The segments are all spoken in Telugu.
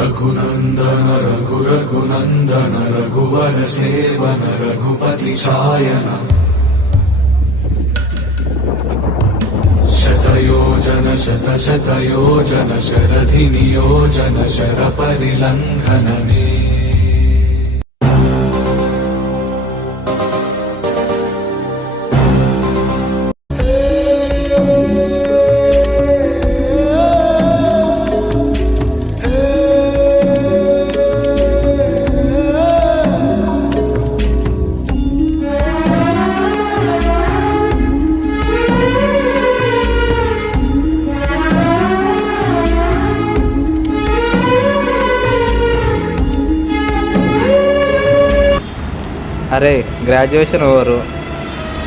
रघुनंदन रघुनंदन रघुवर सेवन रघुपति चायन शतयोजन शतशतयोजन शरधि नियोजन शरपरिलंघनने అరే గ్రాడ్యుయేషన్ ఓవరు,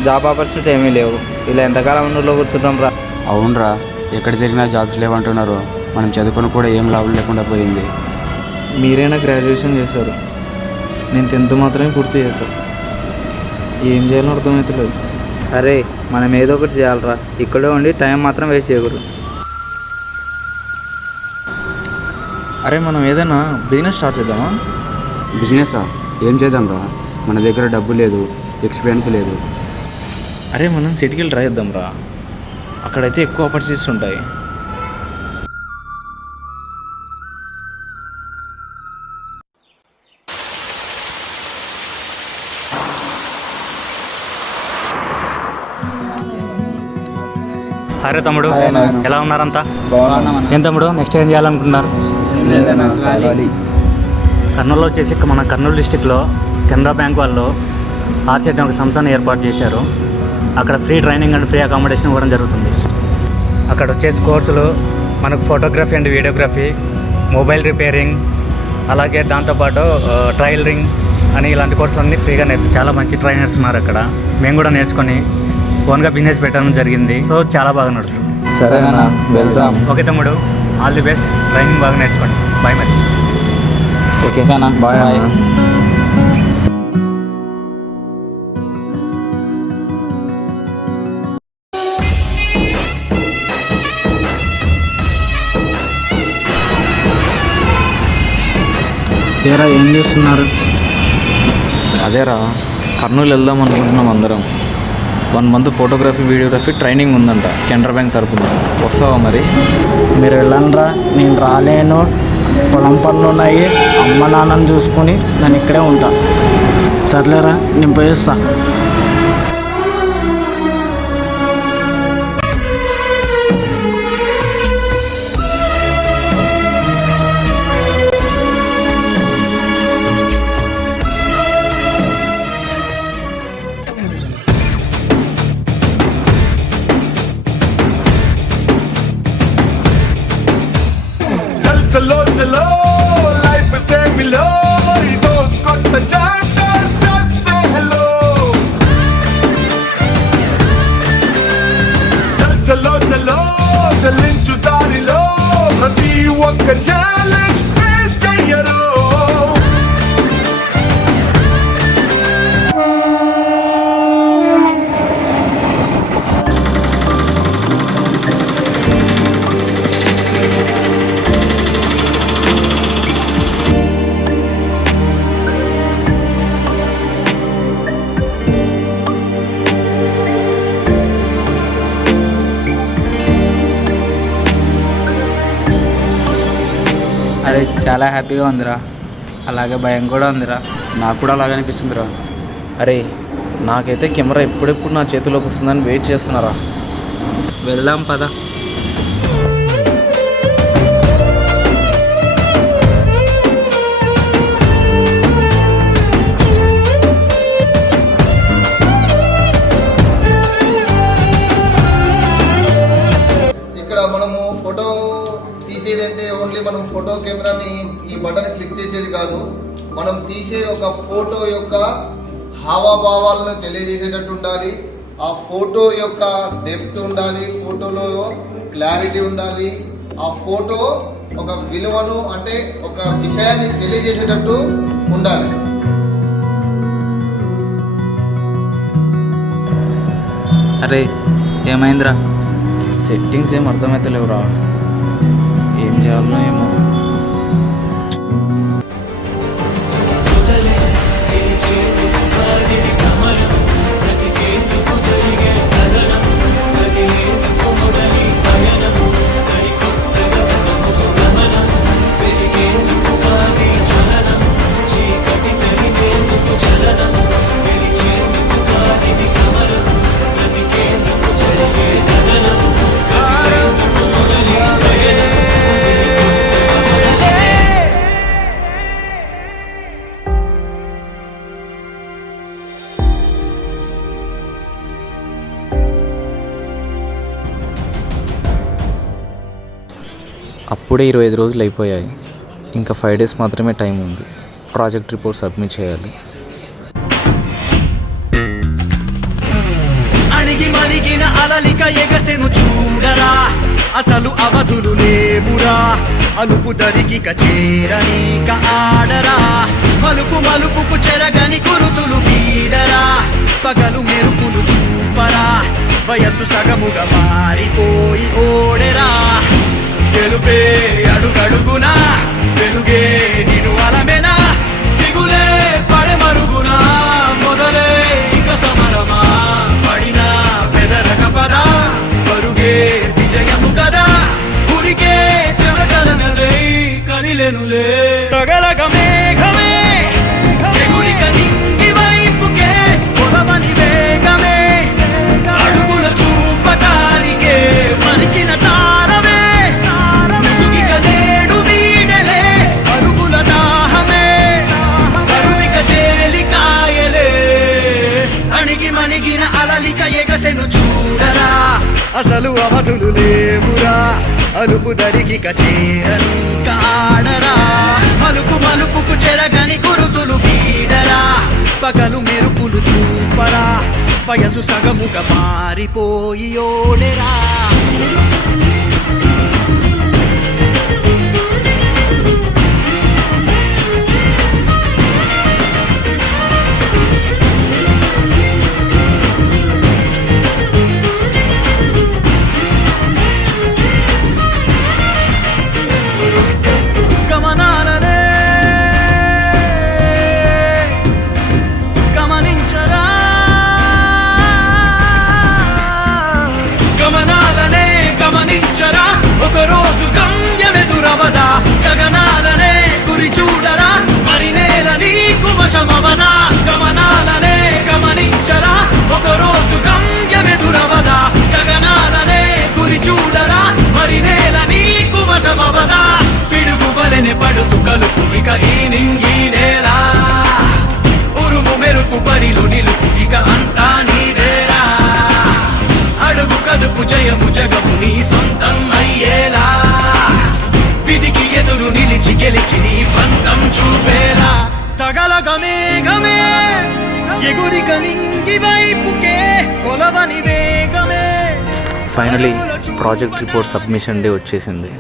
జాబ్ ఆపర్చునిటీ ఏమీ లేవు. ఇలా ఎంతకాలం ఊళ్ళో కూర్చుంటాం రా. అవునరా, ఎక్కడ తిరిగినా జాబ్స్ లేవంటున్నారు. మనం చదువుకొని కూడా ఏం లాభం లేకుండా పోయింది. మీరైనా గ్రాడ్యుయేషన్ చేశారు, నేను 10th మాత్రమే పూర్తి చేశాను. ఏం చేయాలో అర్థమవుతలేదు. అరే మనం ఏదో ఒకటి చేయాలరా, ఇక్కడే ఉండి టైం మాత్రం వేస్ట్ చేయకూడదు. అరే మనం ఏదైనా బిజినెస్ స్టార్ట్ చేద్దామా? బిజినెసా? ఏం చేద్దాం రా? మన దగ్గర డబ్బు లేదు, ఎక్స్పీరియన్స్ లేదు. అరే మనం సిటీకి వెళ్ళి ట్రై చేద్దాం రా, అక్కడైతే ఎక్కువ ఆపర్చునిటీస్ ఉంటాయి. అరే తమ్ముడు, ఎలా ఉన్నారంతా? బాగున్నాం. ఏం తమ్ముడు, నెక్స్ట్ ఏం చేయాలనుకుంటున్నారు? కర్నూలులో వచ్చేసి మన కర్నూలు డిస్టిక్లో కెనరా బ్యాంక్ వాళ్ళు ఆర్సెట్ ఒక సంస్థను ఏర్పాటు చేశారు. అక్కడ free training and free accommodation ఇవ్వడం జరుగుతుంది. అక్కడ వచ్చేసి కోర్సులు మనకు photography and videography, mobile repairing, అలాగే దాంతోపాటు ట్రైలరింగ్ అని ఇలాంటి కోర్సులన్నీ ఫ్రీగా చాలా మంచి ట్రైనర్స్ ఉన్నారు అక్కడ. మేము కూడా నేర్చుకొని ఓన్గా బిజినెస్ పెట్టడం జరిగింది. సో చాలా బాగా నడుస్తుంది. సరేనా, వెళ్తాం. ఓకే తమ్ముడు, ఆల్ ది బెస్ట్. ట్రైనింగ్ బాగా నేర్చుకోండి. బాయ్ మరి. ఓకే కానా, బాయ్. ఏరా ఏం చేస్తున్నారు? అదేరా, కర్నూలు వెళ్దాం అనుకుంటున్నాం అందరం. 1 month ఫోటోగ్రఫీ వీడియోగ్రఫీ ట్రైనింగ్ ఉందంట కెనరా బ్యాంక్ తరపున. వస్తావా మరి? మీరు వెళ్ళండిరా, నేను రాలేను. పొలం పనులు ఉన్నాయి, అమ్మ నాన్నని చూసుకొని నేను ఇక్కడే ఉంటా. సర్లేరా, నేను పోయేస్తా. चलो चलो लाइफ से मिलो, इदो కొత్త చాప్టర్ జస్ట్ సే హలో. చలో చలో చలించు దారిలో, ప్రతి ఒక్క ఛాలెంజ్ ఫేస్ చెయ్యరు. అరే చాలా హ్యాపీగా ఉందిరా, అలాగే భయం కూడా ఉందిరా. నాకు కూడా అలాగే అనిపిస్తుందిరా. అరే నాకైతే కెమెరా ఎప్పుడెప్పుడు నా చేతిలోకి వస్తుందని వెయిట్ చేస్తున్నారా. వెళ్దాం పద. ఇక్కడ మనము ఫోటో తీసేదంటే ఓన్లీ మనం ఫోటో కెమెరాని ఈ బటన్ క్లిక్ చేసేది కాదు. మనం తీసే ఒక ఫోటో యొక్క హావభావాలను తెలియజేసేటట్టు ఉండాలి. ఆ ఫోటో యొక్క డెప్త్ ఉండాలి, ఫోటోలో క్లారిటీ ఉండాలి. ఆ ఫోటో ఒక విలువను అంటే ఒక విషయాన్ని తెలియజేసేటట్టు ఉండాలి. అరే ఏమైందిరా? సెట్టింగ్స్ ఏం అర్థమవుతలేవురా, ఏం చేయాలో ఏమో. ఇప్పుడే 25 రోజులు అయిపోయాయి. ఇంకా 5 డేస్ మాత్రమే టైం ఉంది. ప్రాజెక్ట్ రిపోర్ట్ సబ్మిట్ చేయాలి. అణిగి మణిగిన అలలిక ఎగసెను చూడరా, అసలు అవధులు లేవురా, అలుపు దరిగిక చేరనీక ఆడరా, మలుపు మలుపుకు చెరగని గురుతులు వీడరా, పగలు మెరుపులు చూపరా, వయస్సు సగముగా మారిపోయి ఓడెరా, గెలుపే అడుగడుగునా, వెలుగే నిను అలమెనా, దిగులే పడమరుగునా, మొదలే ఇక సమరమా, పడినా పెదరక పద, పరుగే విజయము కదా, ఉరికే చెమటలనలే కదిలెనులే, తగలగ మేఘమే ఎగురిక నింగి వైపుకే, పొలవని వేగమే అడుగుల చూపటానికే, మరిచిన తారమే ముసుగిక నేడు వీడలే, అరుగుల దాహమే కరువిక తేలికాయలే, అణిగి మణిగిన అలలిక ఎగసెను చూడరా, అసలు అవధులు లేవురా, అలుపు దరిగిక చేరని కాడరా, మలుపు మలుపుకు చెరగని గురుతులు వీడరా, పగలు మెరుపులు చూపరా, వయసు సగముగా మారిపోయి ఓడెరా. గమనాలనే గమనించరా, గమనాలనే గమనించరా, ఒకరోజు గమ్యమెదురవదా, గగనాలనే గురి చూడరా, మరి నేల నీకు వశమవదా, గమనాలనే గమనించరా, ఒకరోజు గమ్యమెదురవదా, గగనాలనే గురి చూడరా, మరి నేల నీకు వశమవదా, పిడుగు వలెనే పడుతు కలుపు ఇక ఈ నింగి నేల, ఉరుము మెరుపు బరిలు నిలుపు ఇక అంతా నీదేరా, అడుగు కదుపు జయము జగము నీ సొంతం అయ్యేలా, విధికి ఎదురు నిలిచి గెలిచి నీ పంతం చూపేలా, తగలగ మేఘమే ఎగురిక నింగి వైపుకే, కొలవని వేగమే. Finally project report submission day వచ్చేసింది.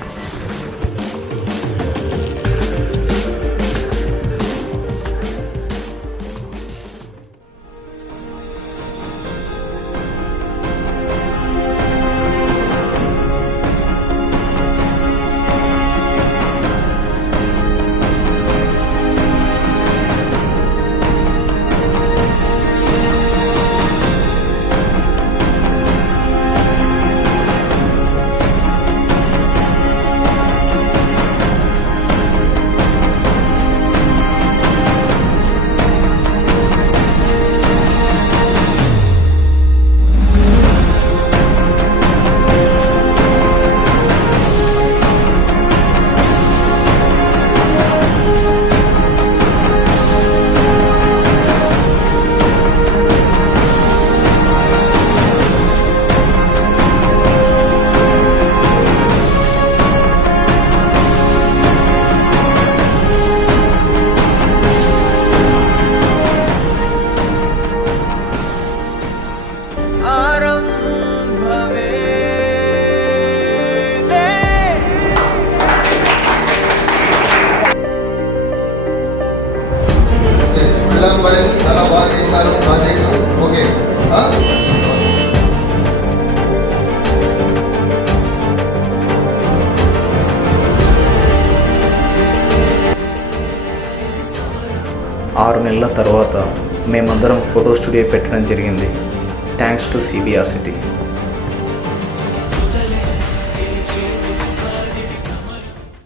చాలా బాగా చేసినారు ప్రాజెక్టు. ఓకే ఆరు నెలల తర్వాత మేమందరం ఫోటో స్టూడియో పెట్టడం జరిగింది. Thanks to CBR city.